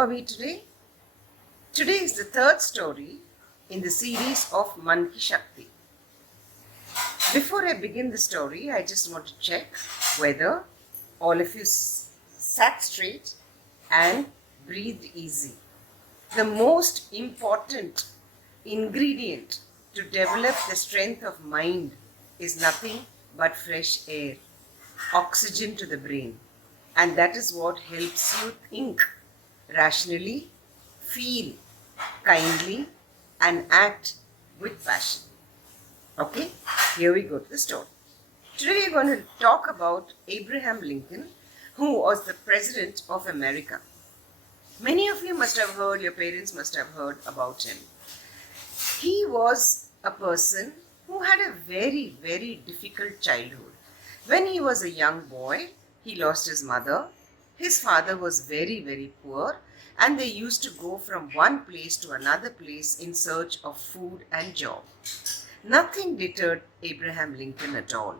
are we today? Today is the third story in the series of Mann Ki Shakti. Before I begin the story, I just want to check whether all of you sat straight and breathed easy. The most important ingredient to develop the strength of mind is nothing but fresh air, oxygen to the brain. And that is what helps you think rationally, feel kindly, and act with passion. Okay, here we go to the story. Today we are going to talk about Abraham Lincoln, who was the President of America. Many of you must have heard, your parents must have heard about him. He was a person who had a very, very difficult childhood. When he was a young boy, he lost his mother. His father was very, very poor, and they used to go from one place to another place in search of food and job. Nothing deterred Abraham Lincoln at all.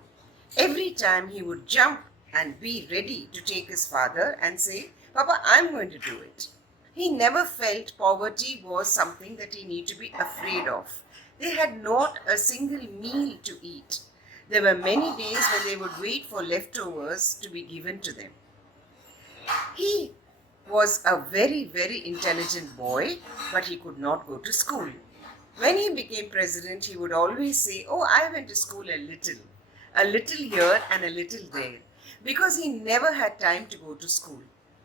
Every time he would jump and be ready to take his father and say, "Papa, I'm going to do it." He never felt poverty was something that he needed to be afraid of. They had not a single meal to eat. There were many days when they would wait for leftovers to be given to them. He was a very, very intelligent boy, but he could not go to school. When he became president, he would always say, "Oh, I went to school a little here and a little there," because he never had time to go to school.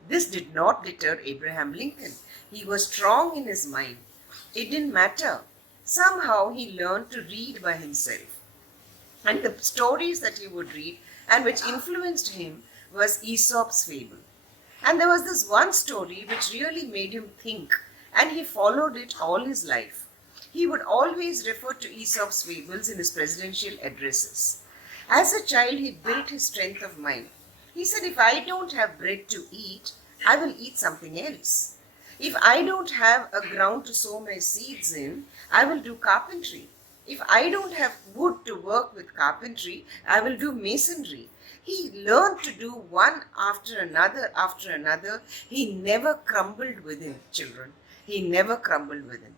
This did not deter Abraham Lincoln. He was strong in his mind. It didn't matter. Somehow he learned to read by himself. And the stories that he would read and which influenced him was Aesop's fable. And there was this one story which really made him think, and he followed it all his life. He would always refer to Aesop's fables in his presidential addresses. As a child, he built his strength of mind. He said, "If I don't have bread to eat, I will eat something else. If I don't have a ground to sow my seeds in, I will do carpentry. If I don't have wood to work with carpentry, I will do masonry." He learned to do one after another. He never crumbled within, children. He never crumbled within.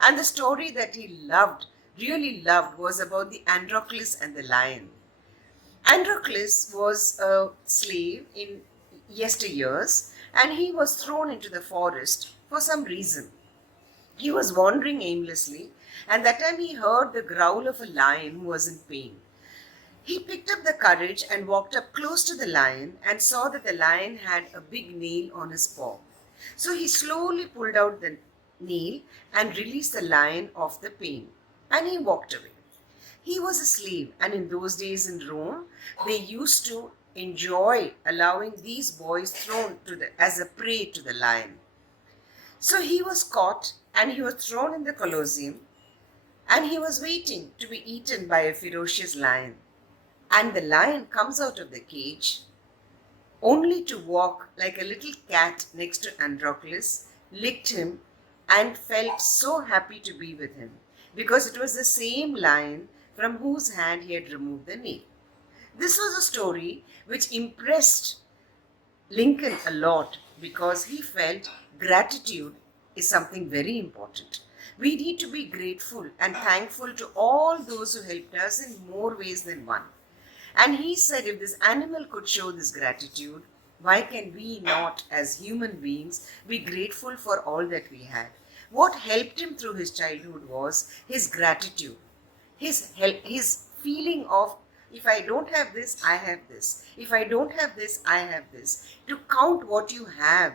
And the story that he really loved, was about the Androcles and the lion. Androcles was a slave in yesteryears, and he was thrown into the forest for some reason. He was wandering aimlessly, and that time he heard the growl of a lion who was in pain. He picked up the courage and walked up close to the lion and saw that the lion had a big nail on his paw. So he slowly pulled out the nail and released the lion of the pain, and he walked away. He was a slave, and in those days in Rome, they used to enjoy allowing these boys thrown as a prey to the lion. So he was caught and he was thrown in the Colosseum, and he was waiting to be eaten by a ferocious lion. And the lion comes out of the cage only to walk like a little cat next to Androcles, licked him, and felt so happy to be with him, because it was the same lion from whose hand he had removed the nail. This was a story which impressed Lincoln a lot, because he felt gratitude is something very important. We need to be grateful and thankful to all those who helped us in more ways than one. And he said, if this animal could show this gratitude, why can we not, as human beings, be grateful for all that we had? What helped him through his childhood was his gratitude, his feeling of, if I don't have this, I have this. If I don't have this, I have this. To count what you have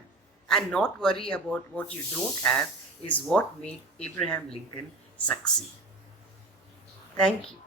and not worry about what you don't have is what made Abraham Lincoln succeed. Thank you.